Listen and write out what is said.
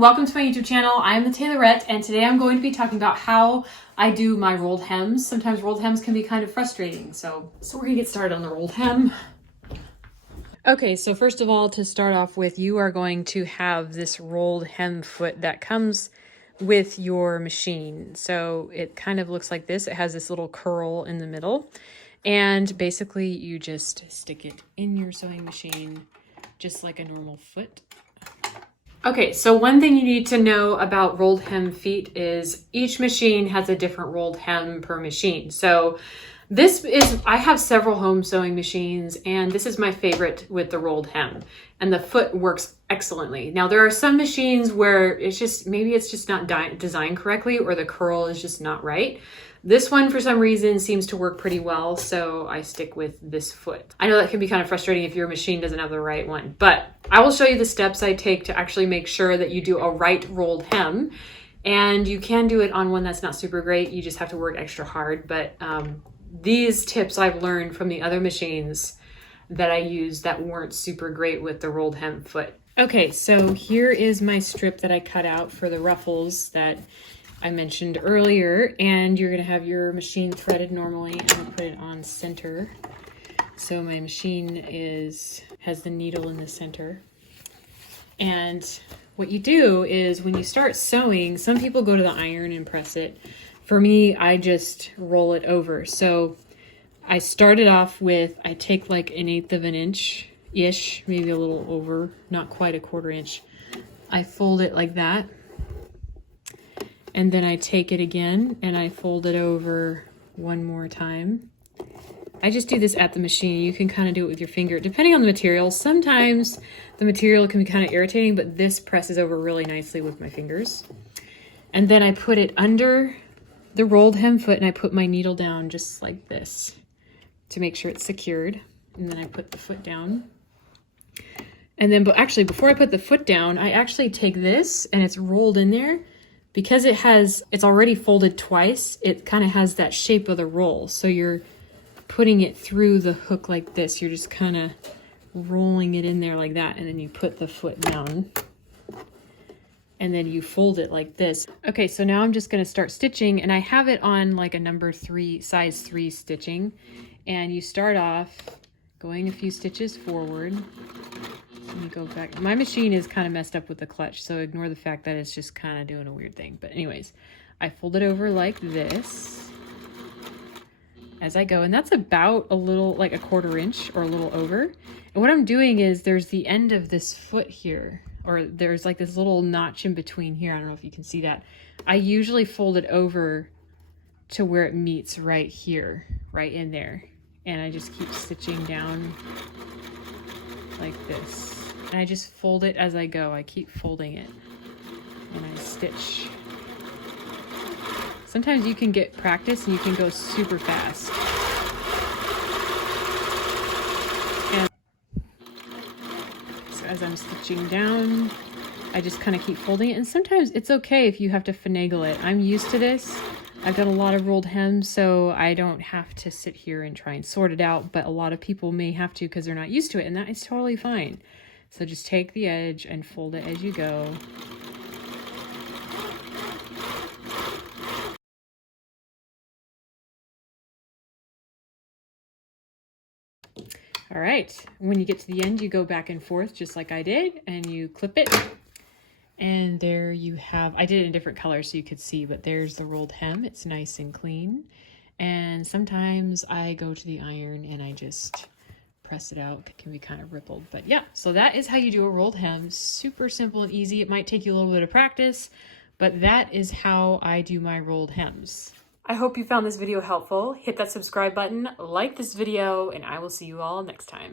welcome to my YouTube channel. I'm the Taylorette, and today I'm going to be talking about how I do my rolled hems. Sometimes rolled hems can be kind of frustrating, so we're gonna get started on the rolled hem. Okay, so first of all, to start off with, you are going to have this rolled hem foot that comes with your machine. So it kind of looks like this. It has this little curl in the middle, and basically you just stick it in your sewing machine just like a normal foot. Okay, so one thing you need to know about rolled hem feet is each machine has a different rolled hem per machine. So I have several home sewing machines, and this is my favorite with the rolled hem, and the foot works excellently. Now there are some machines where maybe it's just not designed correctly, or the curl is just not right. This one, for some reason, seems to work pretty well, so I stick with this foot. I know that can be kind of frustrating if your machine doesn't have the right one, but I will show you the steps I take to actually make sure that you do a right rolled hem. And you can do it on one that's not super great. You just have to work extra hard. But these tips I've learned from the other machines that I used that weren't super great with the rolled hem foot. Okay, so here is my strip that I cut out for the ruffles that I mentioned earlier, and you're gonna have your machine threaded normally. I'm gonna put it on center. So my machine has the needle in the center. And what you do is when you start sewing, some people go to the iron and press it. For me, I just roll it over. So I started off with, I take like 1/8 of an inch-ish, maybe a little over, not quite a 1/4 inch. I fold it like that. And then I take it again and I fold it over one more time. I just do this at the machine. You can kind of do it with your finger, depending on the material. Sometimes the material can be kind of irritating, but this presses over really nicely with my fingers. And then I put it under the rolled hem foot, and I put my needle down just like this to make sure it's secured. And then I put the foot down. And then, but actually before I put the foot down, I actually take this, and it's rolled in there. Because it's already folded twice, it kind of has that shape of the roll. So you're putting it through the hook like this. You're just kind of rolling it in there like that, and then you put the foot down. And then you fold it like this. Okay, so now I'm just gonna start stitching, and I have it on like a number 3, size 3 stitching. And you start off going a few stitches forward. Let me go back. My machine is kind of messed up with the clutch, so ignore the fact that it's just kind of doing a weird thing. But anyways, I fold it over like this as I go, and that's about a little, like a 1/4 inch or a little over. And what I'm doing is there's the end of this foot here, or there's like this little notch in between here. I don't know if you can see that. I usually fold it over to where it meets right here, right in there. And I just keep stitching down like this. And I just fold it as I go. I keep folding it and I stitch. Sometimes you can get practice and you can go super fast. And so as I'm stitching down, I just kind of keep folding it. And sometimes it's okay if you have to finagle it. I'm used to this. I've done a lot of rolled hems, so I don't have to sit here and try and sort it out, but a lot of people may have to because they're not used to it, and that is totally fine. So just take the edge and fold it as you go. All right, when you get to the end, you go back and forth just like I did, and you clip it. And there you have, I did it in different colors so you could see, but there's the rolled hem. It's nice and clean. And sometimes I go to the iron and I just press it out. It can be kind of rippled, but yeah. So that is how you do a rolled hem. Super simple and easy. It might take you a little bit of practice, but that is how I do my rolled hems. I hope you found this video helpful. Hit that subscribe button, like this video, and I will see you all next time.